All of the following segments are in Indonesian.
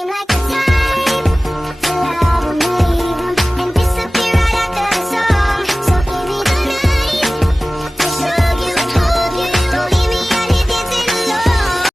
seem like the type to love 'em, leave 'em, and disappear right after the song. So give me the night to show you and hold you. Don't leave me out here dancing alone.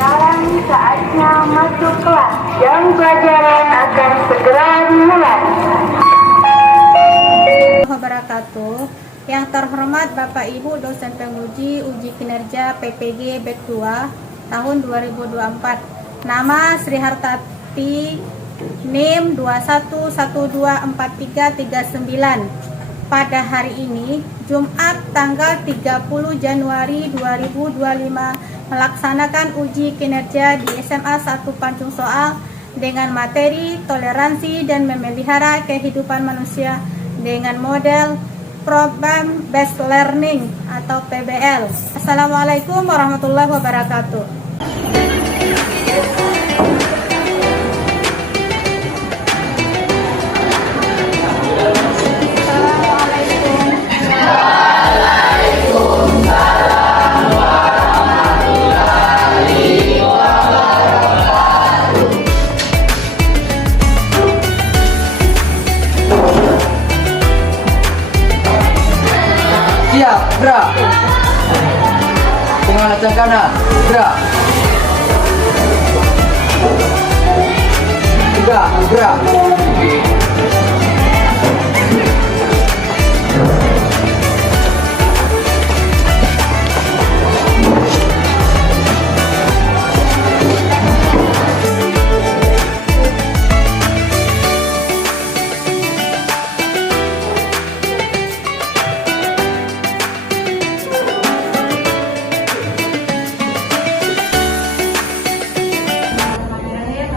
Sekarang saatnya masuk kelas. Jam pelajaran akan segera dimulai. Wabarakatuh. Yang terhormat Bapak Ibu dosen penguji uji kinerja PPG BEK 2 tahun 2024. Nama Sri Hartati, NIM 21124339. Pada hari ini, Jumat tanggal 30 Januari 2025, melaksanakan uji kinerja di SMA 1 Pancung Soal dengan materi toleransi dan memelihara kehidupan manusia dengan model Problem Based Learning atau PBL. Assalamualaikum warahmatullahi wabarakatuh. Siap, gerak. Dengan lacang kanan, gerak. Gerak.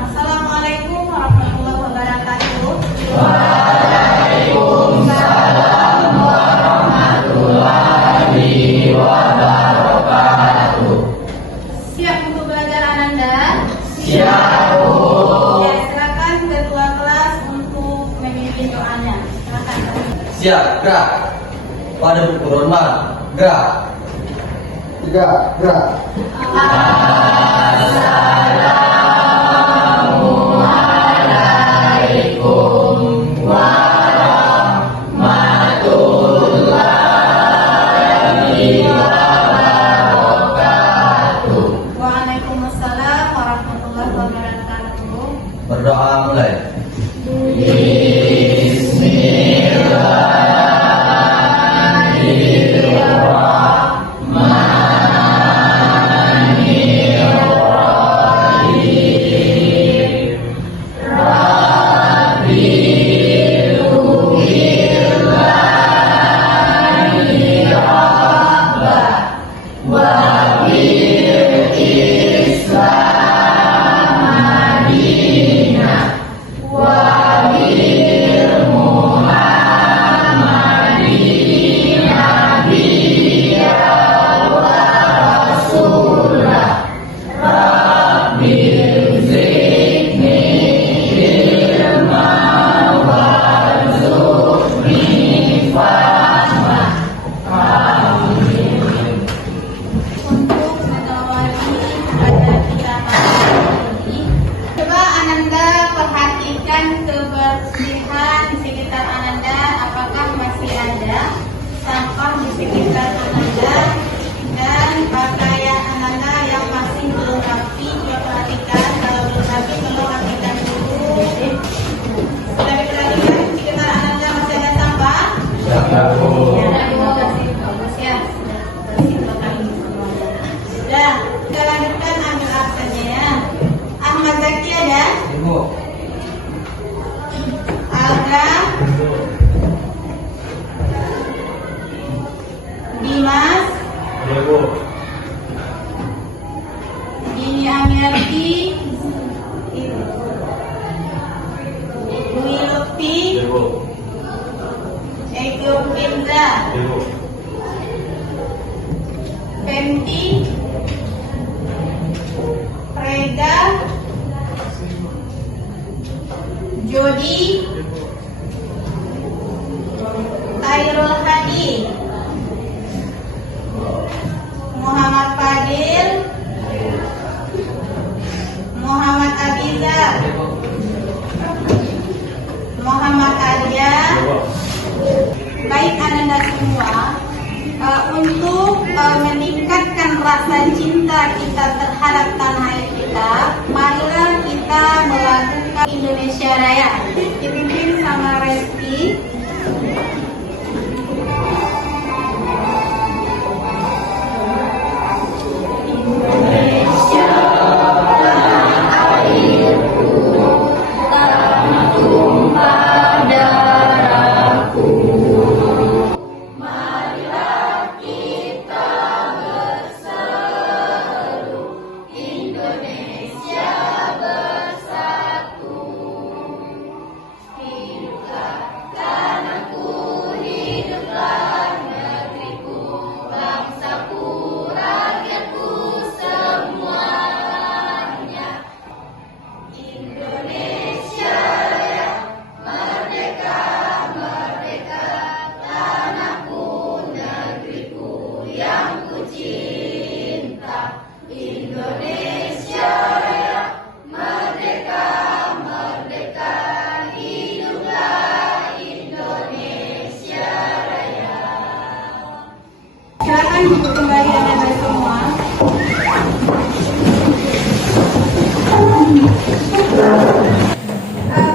Assalamualaikum warahmatullahi wabarakatuh. Siap untuk belajar Ananda? Siap, Bu. Ya, silakan ketua kelas untuk memimpin doanya. Silakan. Siap, gerak. Pada buku Ronma, gerak. Gerak. Waalaikumsalam warahmatullahi wabarakatuh. Berdoa mulai. Wabi Ibu. Alga, Dimas, Ibu. Dini Amiarti, Dwi Lutfi, Ibu. Eko Indra, Ibu. Penti, Rega, Jody, Tairul Hadi, Muhammad Fadil, Muhammad Abiza, Muhammad Arya. Baik Ananda semua, untuk meningkatkan rasa cinta kita terhadap tanah air kita, marilah kita melakukan Indonesia Raya. Dipimpin sama Reski. Silakan duduk kembali Anda semua.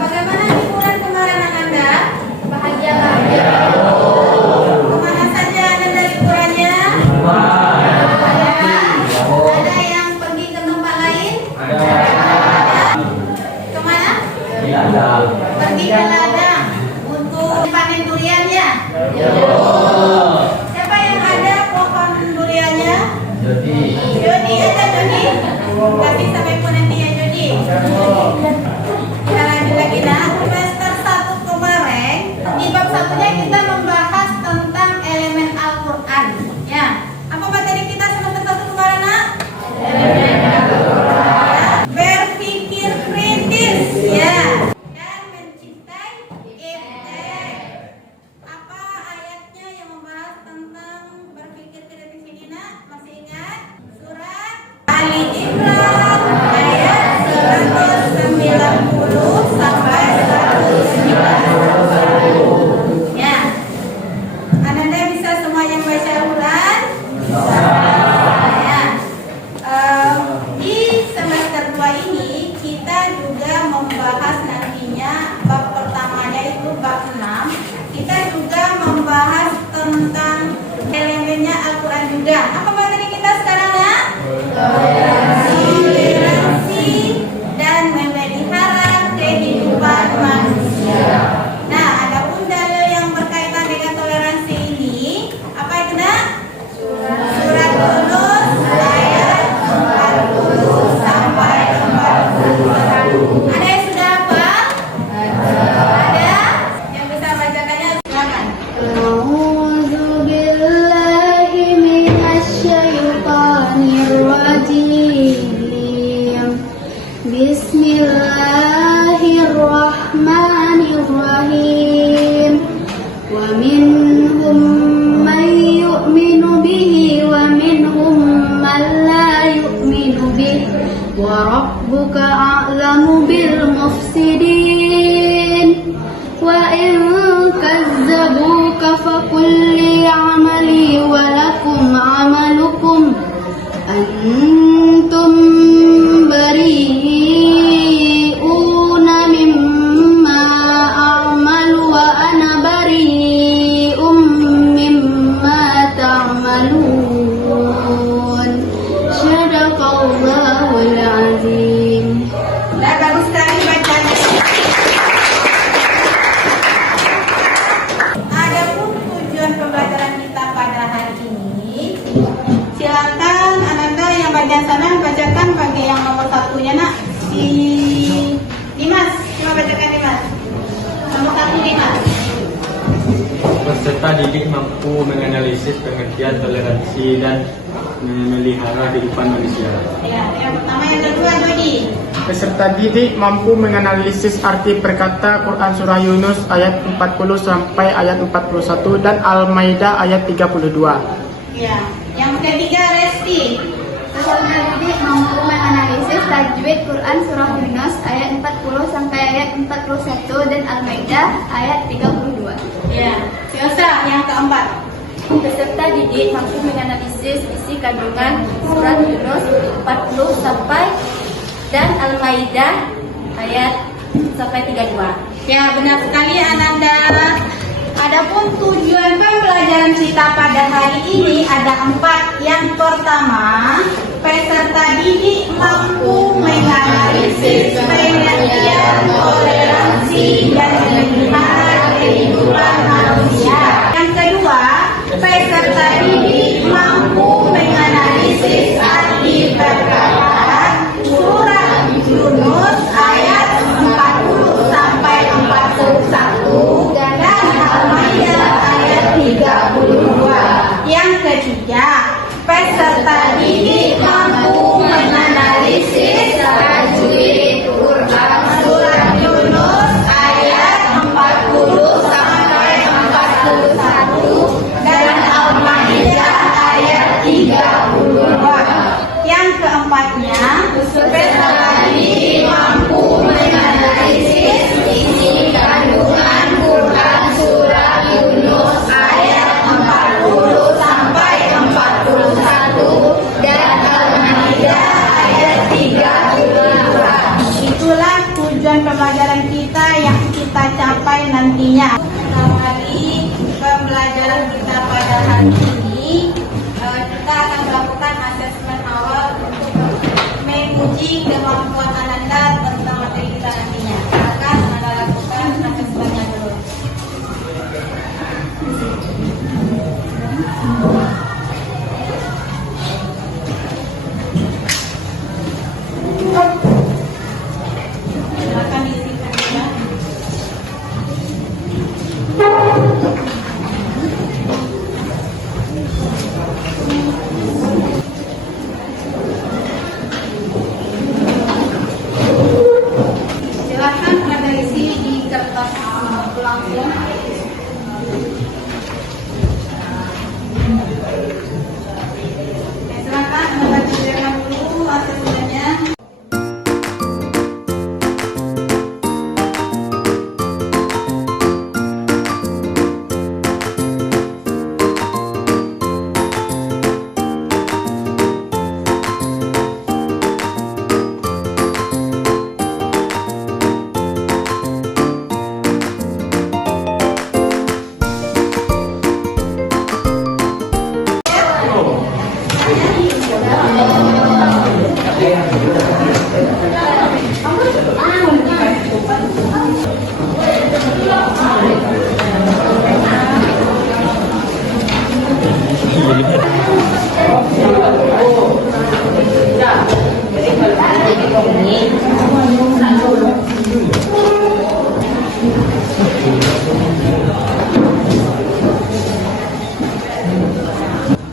Bagaimana liburan kemarin Anda? Bahagia nggak? Kemana saja Anda liburannya? Ada yang pergi ke tempat lain? Ada. Kemana? Pergi ke ladang untuk panen duriannya. Siapa yang ada pohon duriannya? Jody ada Jody. Kasih sampai pun nanti ya Jody. Kita lanjut lagi nah. Semester 1 kemarin di bab satunya kita membahas tentang elemen Al-Quran. Ya. Apa materi kita semester 1 kemarin nak? Elemen Al-Quran. Berpikir kritis. Ya. Dan mencintai iptek. Apa ayatnya yang membahas tentang berpikir kritis ini nak? Masih ingat? Surat Ali Imran ayat 190 sampai 191. Ya. Anda bisa semuanya baca ulang? Ya. Di semester 2 ini kita juga membahas nantinya bab pertamanya itu bab 6. Kita juga membahas tentang elemennya Al-Quran juga. Apa materi kita sekarang ya? Toleransi dan memelihara kehidupan manusia. Nah, ada pun dalil yang berkaitan dengan toleransi ini. Apa itu nak? Surat Yunus ayat 40 sampai 41. Ada yang sudah hafal? Ada? Yang bisa bacakannya silakan. أعوذ بالله من الشيطان الرجيم بسم الله الرحمن الرحيم ومنهم من يؤمن به ومنهم من لا يؤمن به وربك أعلم بالمفسدين وإن كذبوك فقل لي عملي ولكم عملكم أنتم بريئون مما أعمل وأنا بريء مما تعملون صدق الله العظيم. Nah, bagus sekali baca si Dimas. Coba bacakan Dimas. Nomor 1 Dimas. Peserta didik mampu menganalisis pengertian toleransi dan memelihara kehidupan manusia. Ya, yang pertama. Yang kedua Dodi. Peserta didik mampu menganalisis arti perkata Quran Surah Yunus ayat 40 sampai ayat 41 dan Al-Maidah ayat 32. Ya, yang ketiga Resti. Peserta didik mampu menganalisis tajwid Quran Surah Yunus ayat 40 sampai ayat 41 dan Al-Maidah ayat 32. Ya, Siosa yang keempat. Peserta didik mampu menganalisis isi kandungan surat Yunus 40 sampai dan Al-Maidah ayat sampai 32. Ya, benar sekali Ananda. Adapun tujuan pembelajaran kita pada hari ini ada 4. Yang pertama, peserta didik mampu menganalisis pengertian toleransi dan memelihara kehidupan manusia. Yang kedua, peserta didik mampu menganalisis arti perkataan surat Yunus ayat 40 sampai 41 dan Al-Maidah ayat 32. Yang ketiga, peserta didik mampu menganalisis tajwid Quran surat Yunus ayat 40 sampai 41 dan Al-Maidah ayat 32. Yang keempatnya, peserta didik mampu menganalisis isi kandungan Quran surah Yunus ayat 40 sampai 41 dan Al-Maidah ayat 32. Itulah tujuan pembelajaran kita yang kita capai nantinya. Dari pembelajaran kita pada hari ini, kita akan melakukan asesmen awal untuk menguji kemampuan Ananda tentang materi kita nantinya. Silakan Ananda lakukan asesmennya dulu. Silakan diisikan ya. Silakan Anda isi di kertas langsung. Silakan Anda bacakan dulu asesmennya.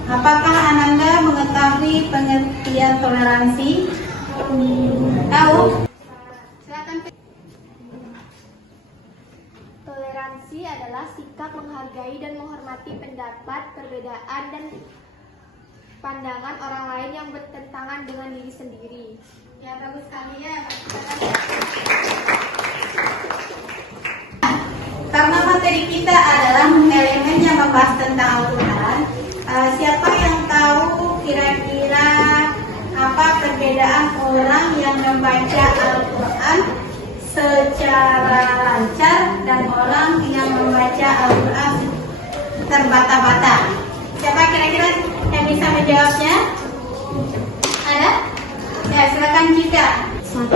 Apakah Ananda mengetahui pengertian toleransi? Tahu? Silakan. Toleransi adalah sikap menghargai dan menghormati pendapat, perbedaan dan pandangan orang lain yang bertentangan dengan diri sendiri. Ya, bagus sekali ya. Karena materi kita adalah elemen yang membahas tentang Al-Quran, siapa yang tahu kira-kira apa perbedaan orang yang membaca Al-Quran secara lancar dan orang yang membaca Al-Quran terbata-bata? Siapa kira-kira yang bisa menjawabnya? Ada? Ya, silakan Jika. 1.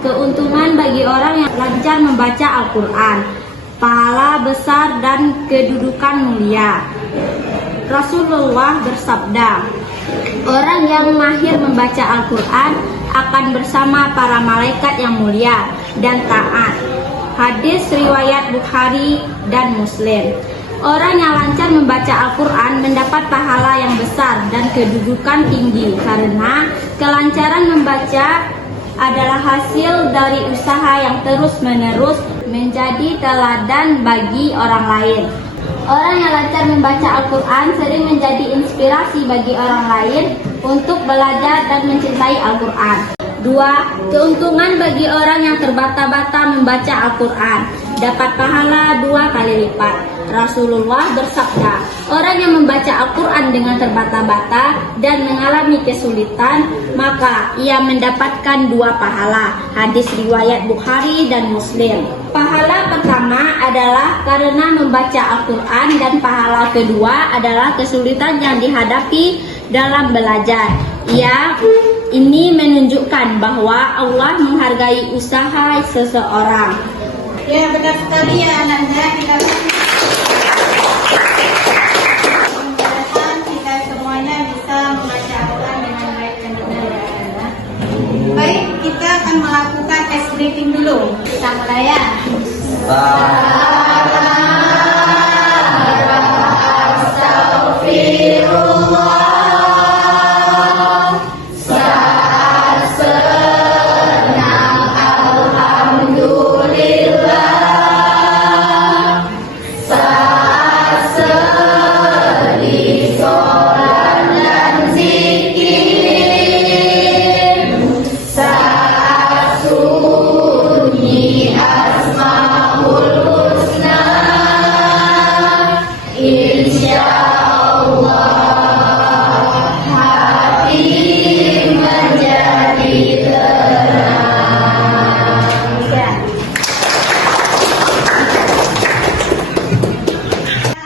Keuntungan bagi orang yang lancar membaca Al-Quran, pahala besar dan kedudukan mulia. Rasulullah bersabda, orang yang mahir membaca Al-Quran akan bersama para malaikat yang mulia dan taat. Hadis riwayat Bukhari dan Muslim. Orang yang lancar membaca Al-Quran mendapat pahala yang besar dan kedudukan tinggi karena kelancaran membaca adalah hasil dari usaha yang terus-menerus menjadi teladan bagi orang lain. Orang yang lancar membaca Al-Quran sering menjadi inspirasi bagi orang lain untuk belajar dan mencintai Al-Quran. 2. Keuntungan bagi orang yang terbata-bata membaca Al-Quran dapat pahala 2 kali lipat. Rasulullah bersabda, orang yang membaca Al-Quran dengan terbata-bata dan mengalami kesulitan, maka ia mendapatkan 2 pahala. Hadis riwayat Bukhari dan Muslim. Pahala pertama adalah karena membaca Al-Quran dan pahala kedua adalah kesulitan yang dihadapi dalam belajar. Ini menunjukkan bahwa Allah menghargai usaha seseorang. Ya, benar sekali ya anaknya. Mudah-mudahan kita semuanya bisa membaca Al-Quran dengan baik dan benar ya anak. Baik, kita akan melakukan tes breathing dulu. Kita mulai ya.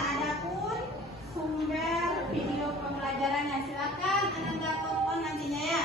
Adapun sumber video pembelajarannya, silakan Ananda tonton nantinya ya.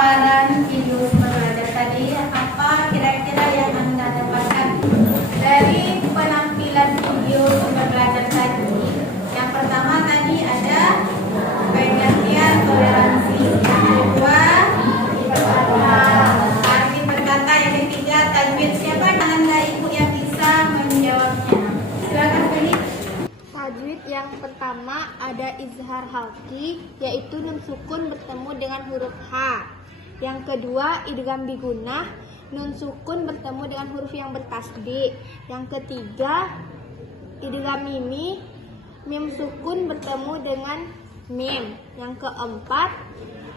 pemaparan video sumber belajar tadi, apa kira-kira yang Anda dapatkan dari penampilan video sumber belajar tadi? Yang pertama tadi ada pengertian toleransi, yang kedua arti perkata, yang ketiga tajwid. Siapa Anda Ibu yang bisa menjawabnya? Silakan pilih. Tajwid yang pertama ada izhar halki, yaitu nun sukun bertemu dengan huruf H. Yang kedua idgham bigunah, nun sukun bertemu dengan huruf yang bertasdid. Yang ketiga idgham mimi, mim sukun bertemu dengan mim. Yang keempat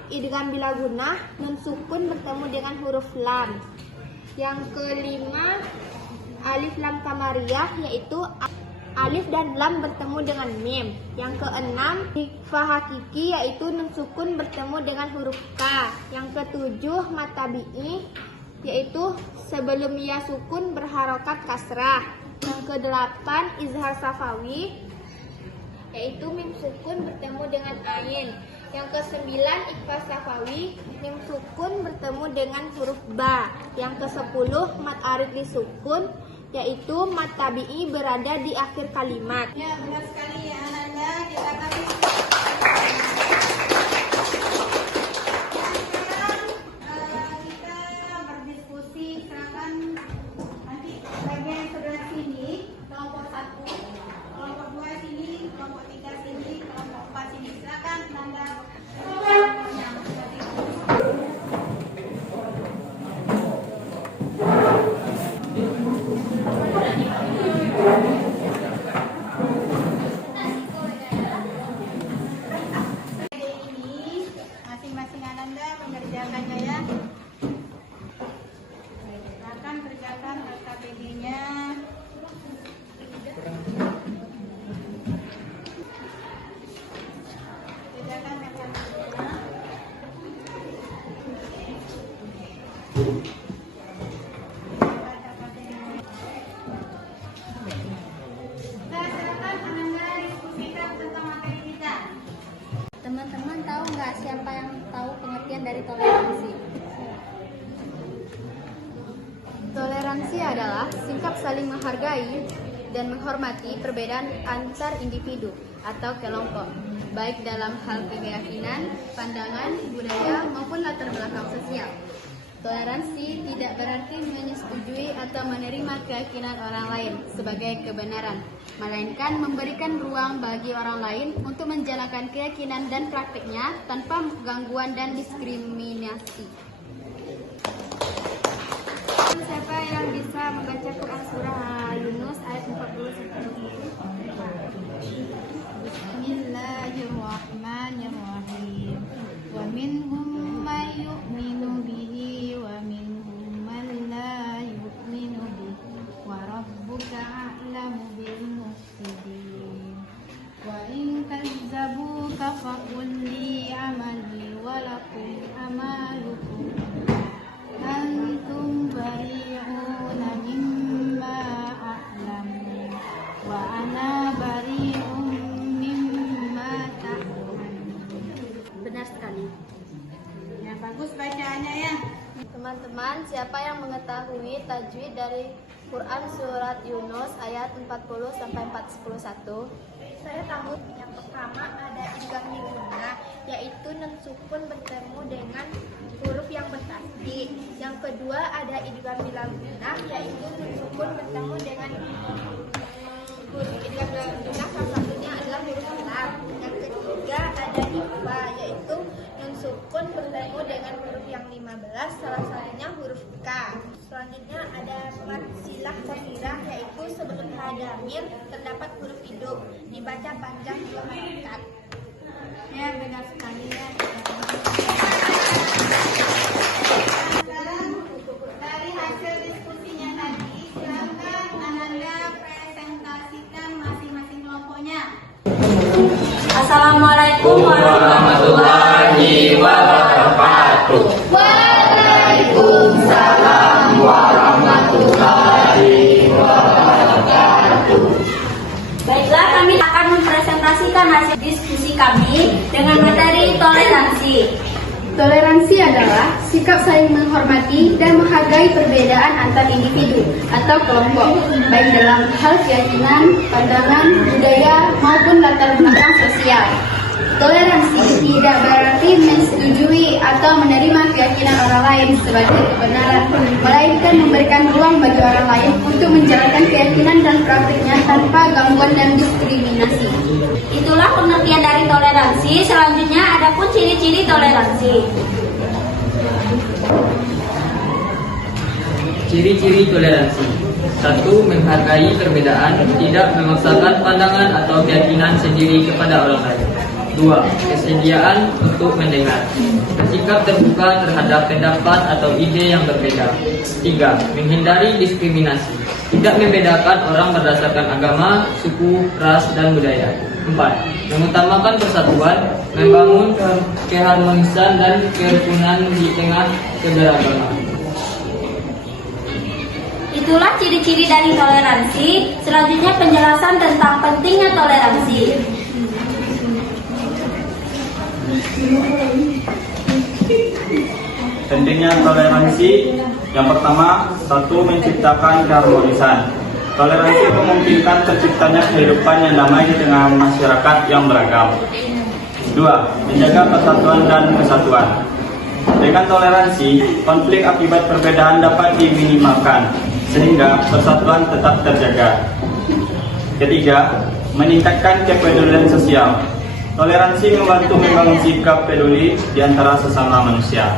idgham bila gunah, nun sukun bertemu dengan huruf lam. Yang kelima alif lam kamariyah, yaitu alif dan lam bertemu dengan mim. Yang keenam ikhfa hakiki, yaitu nun sukun bertemu dengan huruf K. Yang ketujuh mat tabi'i, yaitu sebelum ya sukun berharokat kasrah. Yang kedelapan izhar safawi, yaitu mim sukun bertemu dengan ain. Yang kesembilan ikhfa safawi, mim sukun bertemu dengan huruf ba. Yang kesepuluh mat arid disukun, yaitu mat tabi'i berada di akhir kalimat. Ya, benar sekali ya Ananda. Kita kasih. Sekarang kita berdiskusi. Silakan nanti bagian sebelah sini, kelompok 1, kelompok 2 sini, kelompok 3 sini, kelompok 4 sini. Silakan Ananda. Ini masing-masing Ananda mengerjakannya ya. Silakan kerjakan LKPD-nya. Kerjakan LKPD-nya. Teman-teman tahu nggak siapa yang tahu pengertian dari toleransi? Toleransi adalah sikap saling menghargai dan menghormati perbedaan antar individu atau kelompok, baik dalam hal keyakinan, pandangan, budaya, maupun latar belakang sosial. Toleransi tidak berarti menyetujui atau menerima keyakinan orang lain sebagai kebenaran, melainkan memberikan ruang bagi orang lain untuk menjalankan keyakinan dan praktiknya tanpa gangguan dan diskriminasi. Siapa yang bisa membaca Quran surah Yunus ayat 40-41? Bismillahirrahmanirrahim. Wa minhum man yu'minu bihi wa minhum man la yu'minu bihi wa rabbuka a'lamu bil mufsidin. Wa in kazzabuka faqul li amali wa lakum amalukum antum bari'una mimma a'lamu wa ana bari'un mimma ta'lamun. Benar sekali. Ya, bagus bacaannya ya. Teman-teman, siapa yang mengetahui tajwid dari Quran surat Yunus ayat 40-41? Saya tahu. Yang pertama ada idgham bigunah, yaitu nun sukun bertemu dengan huruf yang bertasdid. Yang kedua ada idgham bila gunah, yaitu nun sukun bertemu dengan huruf idgham bila gunah, salah satunya adalah huruf lam. Yang ketiga ada ikhfa, yaitu nun sukun bertemu dengan huruf yang 15, salah satunya huruf K. Selanjutnya ada mat silah kafirah, yaitu sebelum hadamir terdapat huruf hidup, dibaca panjang 2 harakat. Ya, benar sekali ya. Sekarang dari hasil diskusinya tadi, silakan Ananda presentasikan masing-masing kelompoknya. Assalamualaikum warahmatullahi wabarakatuh. Waalaikumsalam warahmatullahi wabarakatuh. Baiklah, kami akan mempresentasikan hasil diskusi kami dengan materi toleransi. Toleransi adalah sikap saling menghormati dan menghargai perbedaan antar individu atau kelompok, baik dalam hal keyakinan, pandangan, budaya, maupun latar belakang sosial. Toleransi tidak berarti menyetujui atau menerima keyakinan orang lain sebagai kebenaran, melainkan memberikan ruang bagi orang lain untuk menjalankan keyakinan dan praktiknya tanpa gangguan dan diskriminasi. Itulah pengertian dari toleransi. Selanjutnya ada pun ciri-ciri toleransi. Ciri-ciri toleransi. 1. Menghargai perbedaan, tidak memaksakan pandangan atau keyakinan sendiri kepada orang lain. 2. Kesediaan untuk mendengar, bersikap terbuka terhadap pendapat atau ide yang berbeda. 3. Menghindari diskriminasi, tidak membedakan orang berdasarkan agama, suku, ras, dan budaya. 4. Mengutamakan persatuan, membangun keharmonisan dan kerukunan di tengah keberagaman. Itulah ciri-ciri dari toleransi. Selanjutnya penjelasan tentang pentingnya toleransi. Pentingnya toleransi. Yang pertama, 1. Menciptakan keharmonisan. Toleransi memungkinkan terciptanya kehidupan yang damai di tengah masyarakat yang beragam. 2. Menjaga persatuan dan kesatuan. Dengan toleransi, konflik akibat perbedaan dapat diminimalkan, sehingga persatuan tetap terjaga. 3. Meningkatkan kepedulian sosial. Toleransi membantu membangun sikap peduli di antara sesama manusia.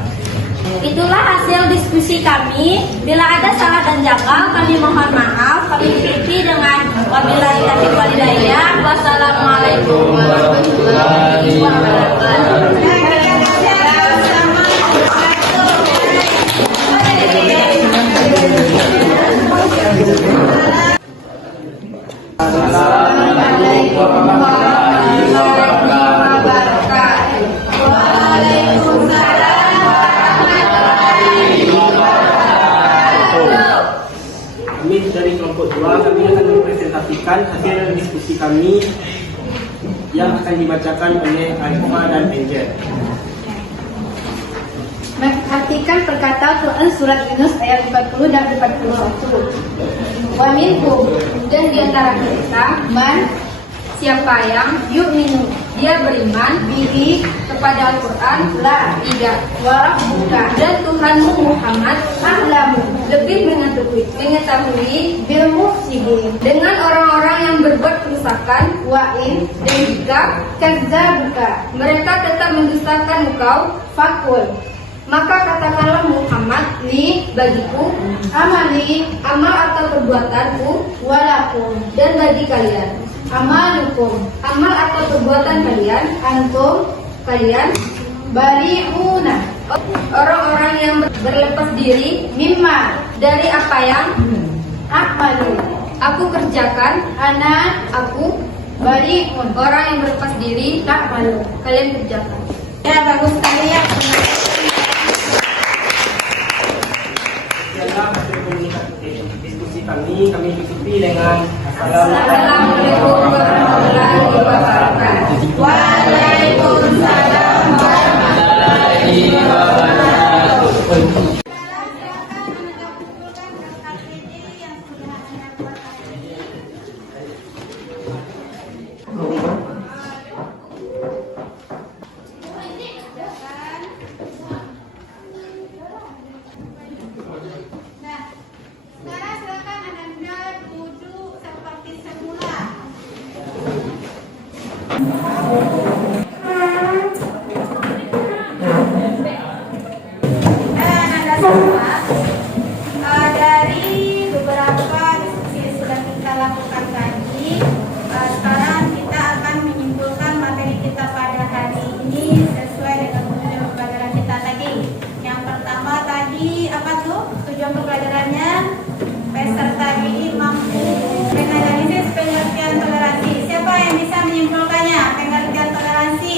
Itulah hasil diskusi kami. Bila ada salah dan janggal, kami mohon maaf. Kami tutupi dengan wabillahi taufiq wal hidayah. Wassalamualaikum warahmatullahi wabarakatuh. Kami dari kelompok 2, kami akan mempresentasikan hasil diskusi kami yang akan dibacakan oleh Arifah dan Angel. Artikan perkataan Quran surat Yunus ayat 40 dan 41. Wa minhum, dan diantara mereka, man, siapa yang yu'minu, dia beriman, bihi, kepada Al-Quran, la, tidak, wa rabbuka, dan Tuhanmu Muhammad, ahlamu, lebih mengetahui, bil mufsidin, dengan orang-orang yang berbuat kerusakan, wa'in, dan jika, kadzabuka, mereka tetap mendustakan engkau, fakul, maka katakanlah Muhammad, li, bagiku, amali, amal atau perbuatanku, walakum, dan bagi kalian, amalukum, amal atau perbuatan kalian, antum, kalian, bari'una, orang-orang yang berlepas diri, mimma, dari apa yang akmalu, aku kerjakan, ana, aku, bari'un, orang yang berlepas diri, takmalu, kalian kerjakan. Ya, bagus sekali ya. Diskusi kami tutupi dengan Assalamualaikum warahmatullahi wabarakatuh. Waalaikumsalam warahmatullahi wabarakatuh. Dari beberapa diskusi yang sudah kita lakukan tadi, sekarang kita akan menyimpulkan materi kita pada hari ini sesuai dengan tujuan pembelajaran kita tadi. Yang pertama tadi apa tuh tujuan pembelajarannya? Peserta didik mampu menganalisis pengertian toleransi. Siapa yang bisa menyimpulkannya? Pengertian toleransi.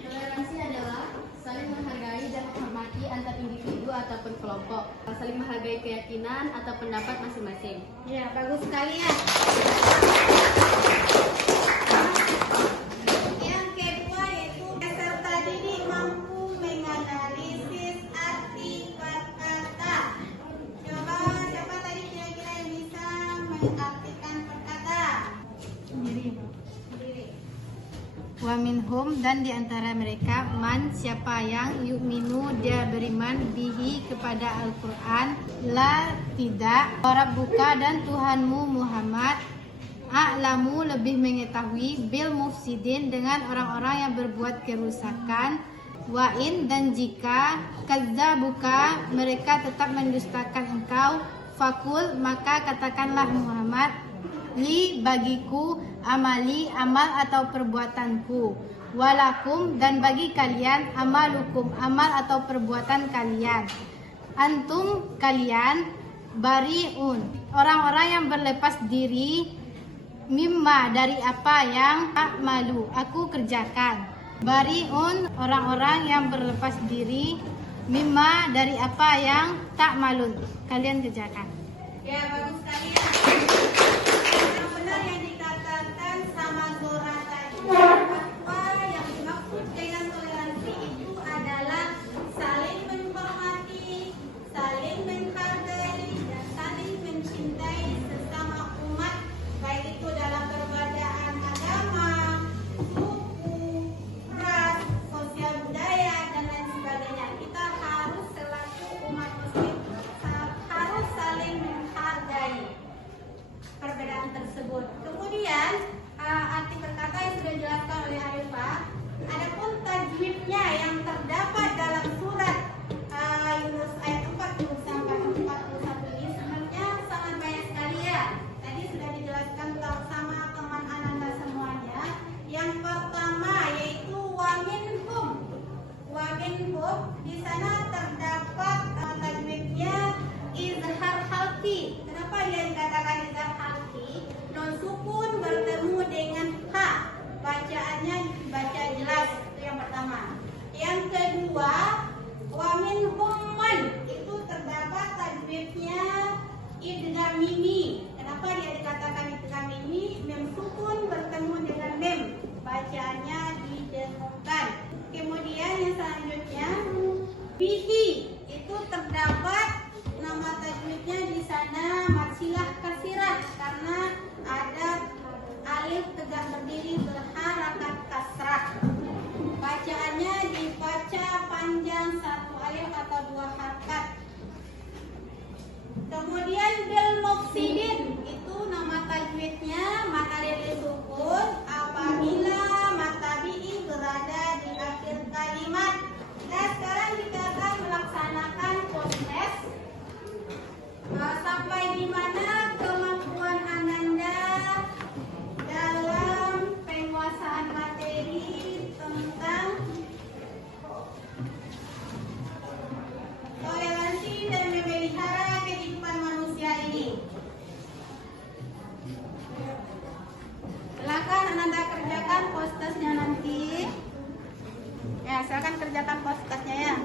Toleransi adalah saling menghargai dan menghormati antar individu ataupun kelompok, saling menghargai keyakinan atau pendapat masing-masing. Ya, bagus sekali ya. Yang kedua yaitu dasar Wa minhum, dan di antara mereka, man, siapa yang yu'minu, dia beriman, bihi, kepada Al-Quran, la, tidak, warabbuka, dan Tuhanmu Muhammad, a'lamu, lebih mengetahui, bil mufsidin, dengan orang-orang yang berbuat kerusakan, wa in, dan jika, kadzabuka, mereka tetap mendustakan engkau, fakul, maka katakanlah Muhammad, li, bagiku, amali, amal atau perbuatanku, walakum, dan bagi kalian, amalukum, amal atau perbuatan kalian, antum, kalian, bariun, orang-orang yang berlepas diri, mimma, dari apa yang malu, aku kerjakan, bariun, orang-orang yang berlepas diri, mimma, dari apa yang tak malun, kalian kerjakan. Ya, bagus sekali ya. Yang benar yang dikatakan sama Zora tadi, apa yang dimaksud dengan toleransi itu adalah saling menghormati, saling menghargai, dan saling mencintai sesama umat, baik itu dalam perbedaan agama, suku, ras, sosial budaya, dan lain sebagainya. Kita harus selaku umat muslim harus saling menghargai perbedaan tersebut. Kemudian arti perkata yang sudah dijelaskan oleh Arifah. Adapun tajwidnya yang terdapat dalam surat Yunus ayat 40 sampai 41 ini sebenarnya sangat banyak sekali ya. Tadi sudah dijelaskan sama teman Ananda semuanya. Yang pertama yaitu waminhum. Waminhum, di sana terdapat tajwidnya izhar halki. Kenapa dia dikatakan izhar halki? Non sukun bertemu dengan ha, bacaannya baca jelas, itu yang pertama. Yang kedua, wa minhum man, itu terdapat tajwidnya idgham mimi. Kenapa dia dikatakan idgham mimi? Mem sukun bertemu dengan mem, bacaannya didengungkan. Kemudian yang selanjutnya bihi, itu terdapat nama tajwidnya di sana matsilah kasirah, karena ada alif tegak berdiri berharakat kasrah. Bacaannya dibaca panjang satu alif atau dua harakat. Kemudian bil mufsidin, itu nama tajwidnya mata reli sukun apabila mata bi'i berada di akhir kalimat. Nah, sekarang kita akan melaksanakan proses sampai di mana kemampuan Ananda dalam penguasaan materi tentang toleransi dan memelihara kehidupan manusia ini. Silakan Ananda kerjakan postasnya nanti. Ya, silakan kerjakan postasnya ya.